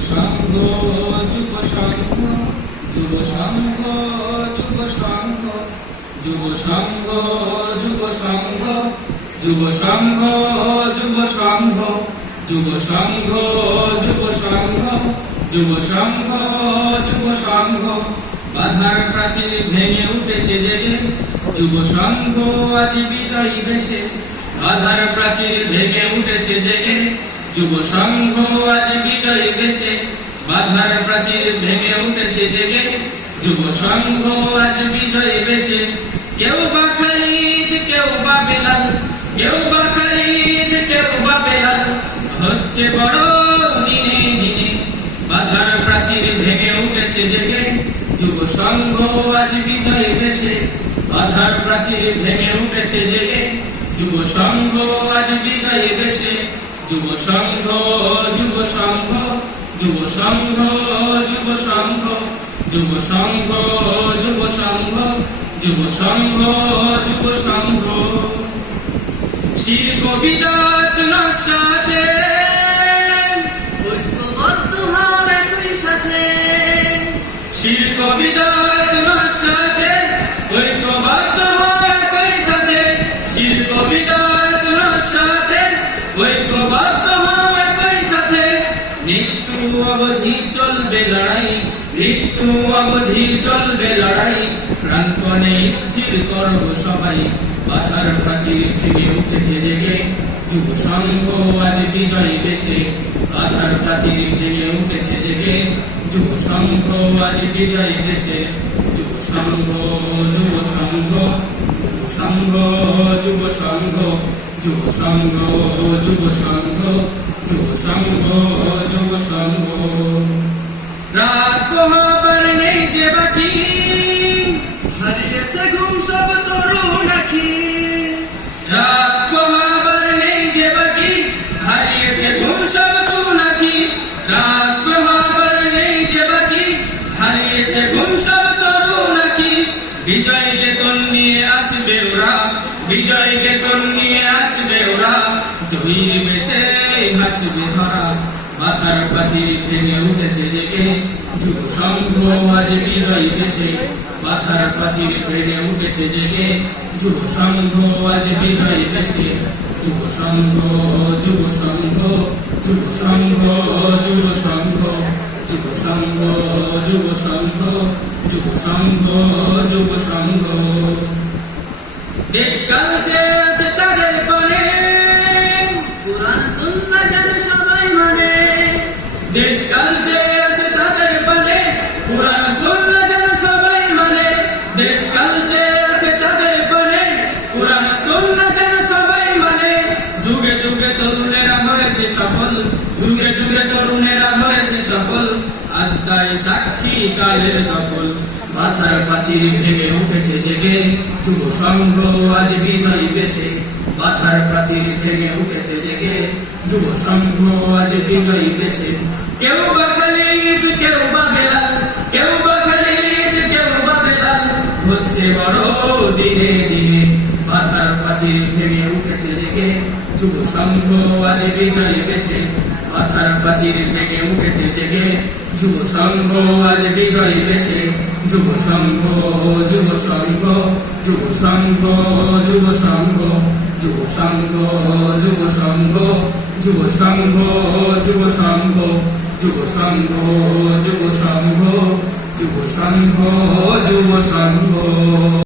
সংঘ যুব সংঘ যুব সংঘ যুব সংঘ যুব সংঘ যুব সংঘ যুব সংঘ যুব সংঘ যুব সংঘ যুব সংঘ যুব সংঘ যুব সংঘ বাধার প্রাচীর ভেঙে উঠেছে জেগে যুব সংঘ আজ বিজয়ী বেশে বাধার প্রাচীর ভেঙে উঠেছে জেগে যুব সংঘ আজ বিজয়ী বেশে বাধার প্রাচীর ভেঙে উঠেছে জেগে যুব সংঘ আজ বিজয়ী বেশে কেউ বা খালিদ কেউ বা বেলাল কেউ বা খালিদ কেউ বা বেলাল হচ্ছে বড় দিনে দিনে বাধার প্রাচীর ভেঙে উঠেছে জেগে যুব সংঘ আজ বিজয়ী বেশে বাধার প্রাচীর ভেঙে উঠেছে জেগে যুব সংঘ আজ বিজয়ী বেশে যুব সংঘ যুব সংঘ যুব সংঘ যুব সংঘ যুব সংঘ যুব সংঘ যুব সংঘ যুব সংঘ শির কবিতাত নসাতে ঐক্যবদ্ধ হও একই সাথে শির কবিতাত নসাতে ঐক্যবদ্ধ হও একই সাথে শির কবিতাত নসাতে ঐক্যবদ্ধ হও একই সাথে মৃত্যু অবধি চলবে লড়াই মৃত্যু অবধি চলবে লড়াই প্রাণপণে স্থির করব সবাই বাধার প্রাচীর ভেঙে উঠেছে জেগে যুব সংঘ আজ বিজয়ী দেশে বাধার প্রাচীর ভেঙে উঠেছে জেগে যুব সংঘ আজ বিজয়ী দেশে যুব সংঘ যুব সংঘ যুব সংঘ যুব সংঘ যুব সংঘ যুব সংঘ যুব সংঘ যুব সংঘ রাত পোহাবার নেই যে বাকি হারিয়েছে ঘুম সব তরুণ আঁখি রাত পোহাবার নেই যে বাকি হারিয়েছে ঘুম সব তরুণ আঁখি রাত পোহাবার নেই যে বাকি হারিয়েছে ঘুম সব তরুণ আঁখি বিজয় বেতন নিয়ে আসবে ওরা বিজয় বেতন নিয়ে আসবে ওরা জয়ীর বেশে হাসবে ধরা বাধার প্রাচীর ভেঙে উঠেছে জেগে যুব সংঘ আজ বিজয়ী দেশে বাধার প্রাচীর ভেঙে উঠেছে জেগে যুব সংঘ আজ বিজয়ী দেশে যুব সংঘ যুব সংঘ যুব সংঘ যুব সংঘ যুব সংঘ যুব সংঘ যুব সংঘ যুব সংঘ দেশকাল চেয়ে আছে তাদের পানে কোরআন সুন্নাহ যেন সবাই মানে দেশকাল চেয়ে আছে তাদের পানে কোরআন সুন্নাহ যেন সবাই মানে দেশকাল চেয়ে আছে তাদের পানে কোরআন সুন্নাহ যেন সবাই মানে যুগে যুগে তরুণেরা হয়েছে সফল যুগে যুগে তরুণেরা হয়েছে সফল আজ তাই সাক্ষী কালের দখল বাধার প্রাচীর ভেঙে উঠেছে জেগে যুব সংঘ আজ বিজয়ী বেশে বাধার প্রাচীর ভেঙে উঠেছে জেগে যুব সংঘ আজ বিজয়ী বেশে কেউ বা খালিদ কেউ বা বেলাল কেউ বা খালিদ কেউ বা বেলাল হচ্ছে বড় দিনে দিনে বাধার প্রাচীর ভেঙে উঠেছে জেগে যুব সংঘ আজ বিজয়ী বেশে বাধার প্রাচীর ভেঙে উঠেছে জেগে যুব সংঘ আজ বিজয়ী বেশে যুব সংঘ যুব সংঘ যুব সংঘ যুব সংঘ যুব সংঘ যুব সংঘ যুব সংঘ যুব সংঘ যুব সংঘ যুব সংঘ যুব সংঘ যুব সংঘ